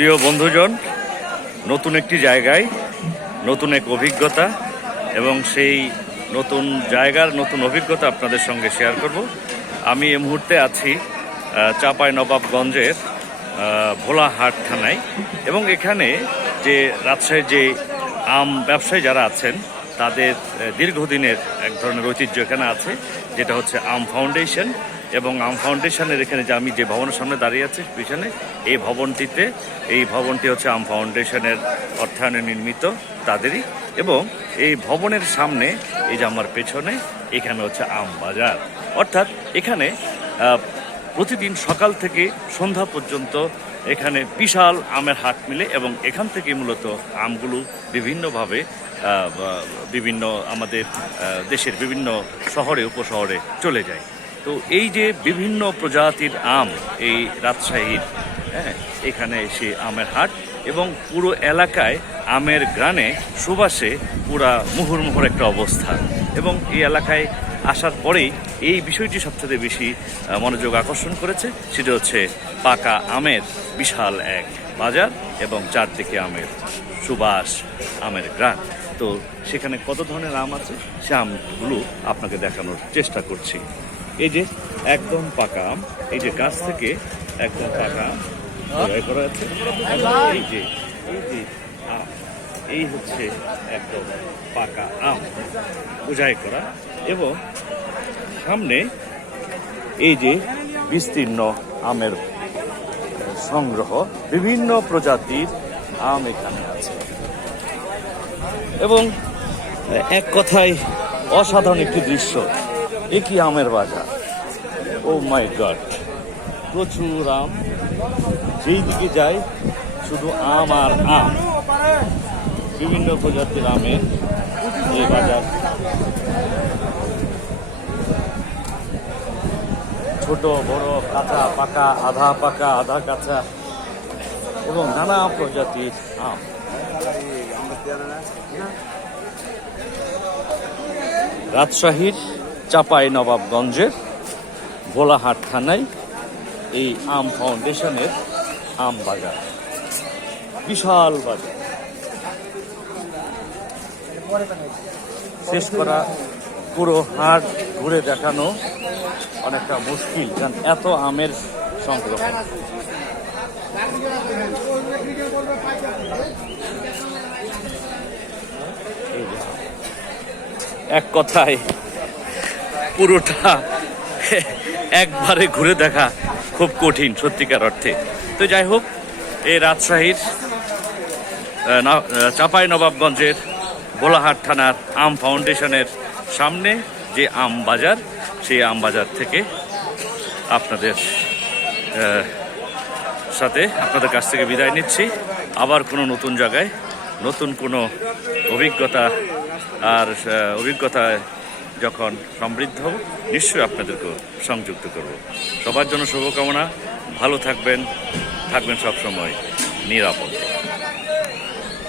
প্রিয় বন্ধুজন, নতুন একটি জায়গায়, নতুন এক অভিজ্ঞতা এবং সেই নতুন জায়গার নতুন অভিজ্ঞতা আপনাদের সঙ্গে শেয়ার করব। আমি এই মুহূর্তে আছি চাঁপাই নবাবগঞ্জের ভোলাহাট থানায় এবং এখানে যে রাজশাহীর যে আম ব্যবসায়ী যারা আছেন, তাদের দীর্ঘদিনের এক ধরনের ঐতিহ্য এখানে আছে, যেটা হচ্ছে আম ফাউন্ডেশন এবং আম ফাউন্ডেশনের এখানে যে আমি যে ভবনের সামনে দাঁড়িয়ে আছি, পিছনে, এই ভবনটিতে, এই ভবনটি হচ্ছে আম ফাউন্ডেশনের অর্থায়নে নির্মিত তাদেরই এবং এই ভবনের সামনে, এই যে আমার পেছনে, এখানে হচ্ছে আম বাজার। অর্থাৎ এখানে প্রতিদিন সকাল থেকে সন্ধ্যা পর্যন্ত এখানে বিশাল আমের হাট মিলে এবং এখান থেকে মূলত আমগুলো বিভিন্নভাবে বিভিন্ন আমাদের দেশের বিভিন্ন শহরে, উপশহরে চলে যায়। তো এই যে বিভিন্ন প্রজাতির আম এই রাজশাহীর হ্যাঁ এখানে এসে আমের হাট এবং পুরো এলাকায় আমের গ্রানে সুবাসে পুরা মুহুর্মুহুর একটা অবস্থা এবং এই এলাকায় আসার পরেই এই বিষয়টি সবচেয়ে বেশি মনোযোগ আকর্ষণ করেছে, সেটা হচ্ছে পাকা আমের বিশাল এক বাজার এবং চারদিকে আমের সুবাস, আমের গ্রান। তো সেখানে কত ধরনের আম আছে? সে আমগুলো আপনাকে দেখানোর চেষ্টা করছি। এই যে একদম পাকা আম, এই যে গাছ থেকে একদম পাকা আম করা আছে এই যে এই যে আম, এই হচ্ছে একদম পাকা আম উজাই করা এবং সামনে এই যে বিস্তীর্ণ আমের সংগ্রহ বিভিন্ন প্রজাতির আম এখানে আছে। এবং এক কথায় অসাধারণ একটি দৃশ্য। এ কি আমের বাজার? Oh my God. প্রচুর আম। যেই দিকে যায় শুধু আম আর আম। বিভিন্ন প্রজাতির আমের এই বাজার। ছোট, বড়, কাঁচা, পাকা, আধা পাকা, আধা কাঁচা এবং নানা প্রজাতির আম। রাজশাহীর চাপাই নবাবগঞ্জের ভোলাহাট থানায় এই আম ফাউন্ডেশনের আম বাজার বিশাল বাজার। শেষ করা পুরো হাট ঘুরে দেখানো অনেকটা মুশকিল, কারণ এত আমের সংগ্রহ। এক কথায় পুরোটা একবারে ঘুরে দেখা খুব কঠিন সত্যিকার অর্থে। তো যাই হোক এই রাজশাহীর চাঁপাই নবাবগঞ্জের ভোলাহাট থানার আম ফাউন্ডেশনের সামনে যে আম বাজার, সেই আম বাজার থেকে আপনাদের সাথে আপনাদের কাছ থেকে বিদায় নিচ্ছি। আবার কোনো নতুন জায়গায়, নতুন কোনো অভিজ্ঞতা আর অভিজ্ঞতায় যখন সমৃদ্ধ নিশ্চয়ই আপনাদেরকেও সংযুক্ত করব। সবার জন্য শুভকামনা। ভালো থাকবেন। থাকবেন সব সময় নিরাপদে।